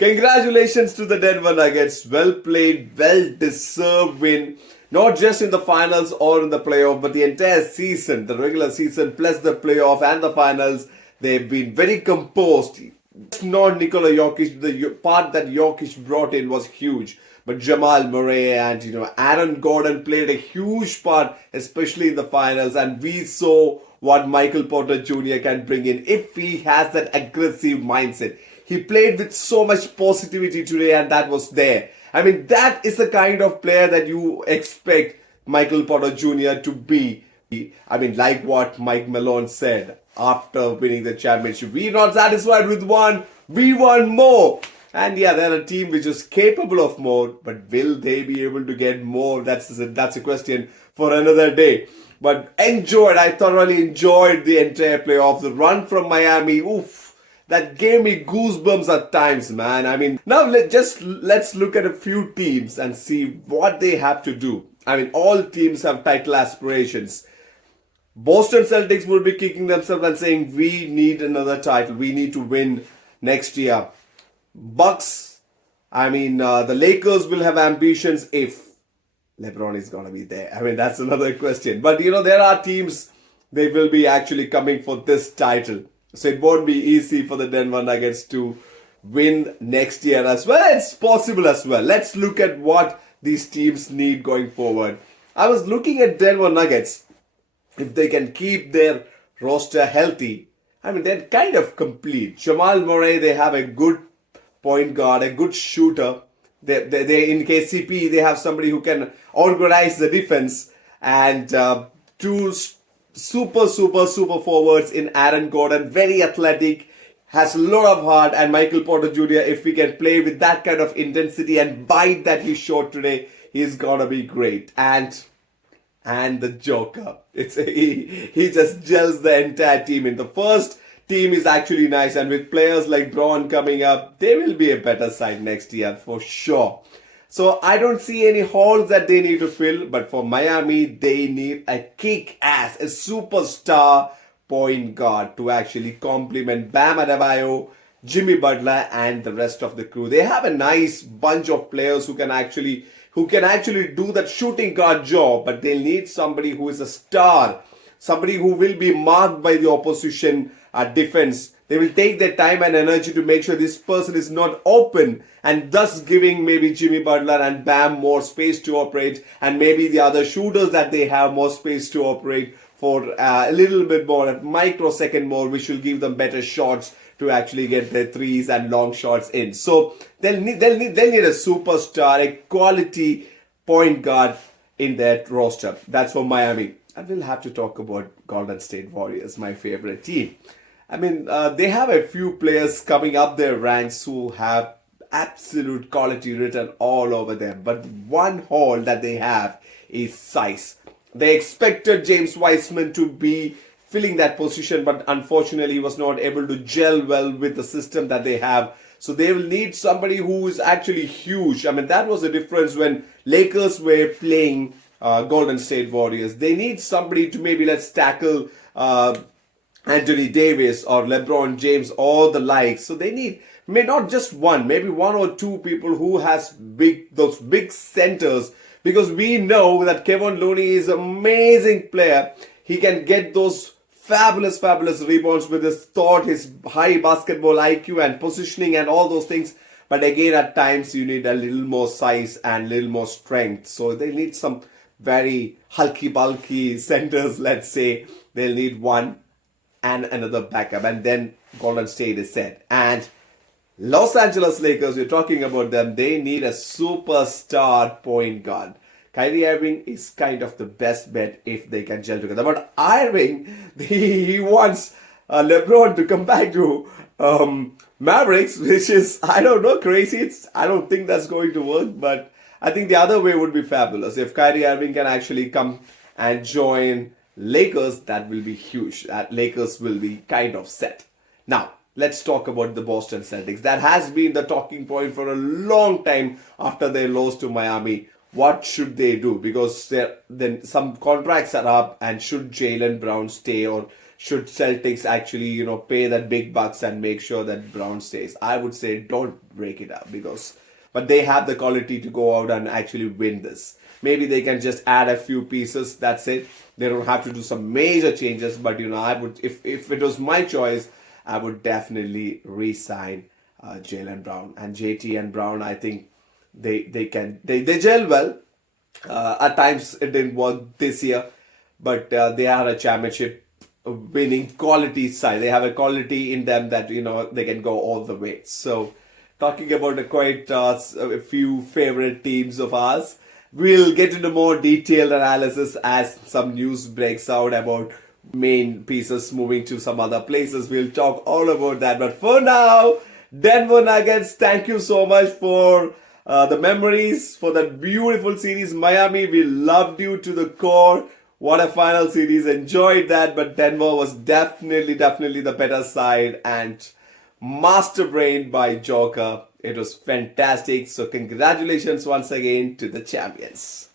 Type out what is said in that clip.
Congratulations to the Denver Nuggets. Well played, well deserved win. Not just in the finals or in the playoff, but the entire season, the regular season plus the playoff and the finals. They've been very composed. It's not Nikola Jokic. The part that Jokic brought in was huge. But Jamal Murray and Aaron Gordon played a huge part, especially in the finals. And we saw what Michael Porter Jr. can bring in if he has that aggressive mindset. He played with so much positivity today, and that was there. I mean, that is the kind of player that you expect Michael Porter Jr. to be. I mean, like what Mike Malone said after winning the championship. We're not satisfied with one, we want more. And yeah, they're a team which is capable of more, but will they be able to get more? That's a question for another day. But I thoroughly enjoyed the entire playoff. The run from Miami, oof, that gave me goosebumps at times, man. I mean, now let's look at a few teams and see what they have to do. I mean, all teams have title aspirations. Boston Celtics will be kicking themselves and saying, we need another title. We need to win next year. Bucks, the Lakers will have ambitions if LeBron is going to be there. I mean, that's another question. But, there are teams, they will be actually coming for this title. So it won't be easy for the Denver Nuggets to win next year as well. It's possible as well. Let's look at what these teams need going forward. I was looking at Denver Nuggets. If they can keep their roster healthy, I mean, they're kind of complete. Jamal Murray, they have a good point guard, a good shooter. They in KCP, they have somebody who can organize the defense, and two super forwards in Aaron Gordon, very athletic, has a lot of heart, and Michael Porter Jr., if we can play with that kind of intensity and bite that he showed today, he's gonna be great. And the Joker, he just gels the entire team in. The first team is actually nice, and with players like Braun coming up, they will be a better side next year for sure. So I don't see any holes that they need to fill, but for Miami, they need a kick-ass, a superstar point guard to actually complement Bam Adebayo, Jimmy Butler, and the rest of the crew. They have a nice bunch of players who can actually do that shooting guard job, but they'll need somebody who is a star, somebody who will be marked by the opposition defense. They will take their time and energy to make sure this person is not open, and thus giving maybe Jimmy Butler and Bam more space to operate, and maybe the other shooters that they have more space to operate for a little bit more, a microsecond more, which will give them better shots to actually get their threes and long shots in. So they'll need a superstar, a quality point guard in that roster. That's for Miami. And we'll have to talk about Golden State Warriors, my favorite team. I mean, they have a few players coming up their ranks who have absolute quality written all over them. But one hole that they have is size. They expected James Wiseman to be filling that position, but unfortunately he was not able to gel well with the system that they have. So they will need somebody who is actually huge. I mean, that was the difference when Lakers were playing Golden State Warriors. They need somebody to maybe let's tackle Anthony Davis or LeBron James or the likes. So they need not just one, maybe one or two people who has those big centers, because we know that Kevin Looney is an amazing player. He can get those fabulous rebounds with his thought, his high basketball IQ and positioning and all those things. But again, at times you need a little more size and a little more strength. So they need some very bulky centers, let's say. They'll need one and another backup, and then Golden State is set. And Los Angeles Lakers, we're talking about them, they need a superstar point guard. Kyrie Irving is kind of the best bet if they can gel together. But Irving, he wants LeBron to come back to Mavericks, which is, I don't know, crazy. I don't think that's going to work, but I think the other way would be fabulous. If Kyrie Irving can actually come and join Lakers, that will be huge. Lakers will be kind of set. Now, let's talk about the Boston Celtics. That has been the talking point for a long time after they lost to Miami. What should they do? Because then some contracts are up, and should Jaylen Brown stay or should Celtics actually, pay that big bucks and make sure that Brown stays? I would say don't break it up but they have the quality to go out and actually win this. Maybe they can just add a few pieces. That's it. They don't have to do some major changes. But I would, if it was my choice, I would definitely re-sign Jaylen Brown and JT and Brown. I think they gel well. At times it didn't work this year, but they are a championship winning quality side. They have a quality in them that they can go all the way. So, talking about a few favorite teams of ours, we'll get into more detailed analysis as some news breaks out about main pieces moving to some other places. We'll talk all about that. But for now, Denver Nuggets, thank you so much for the memories, for that beautiful series. Miami, we loved you to the core. What a final series. Enjoyed that. But Denver was definitely the better side and master brained by Joker. It was fantastic. So congratulations once again to the champions.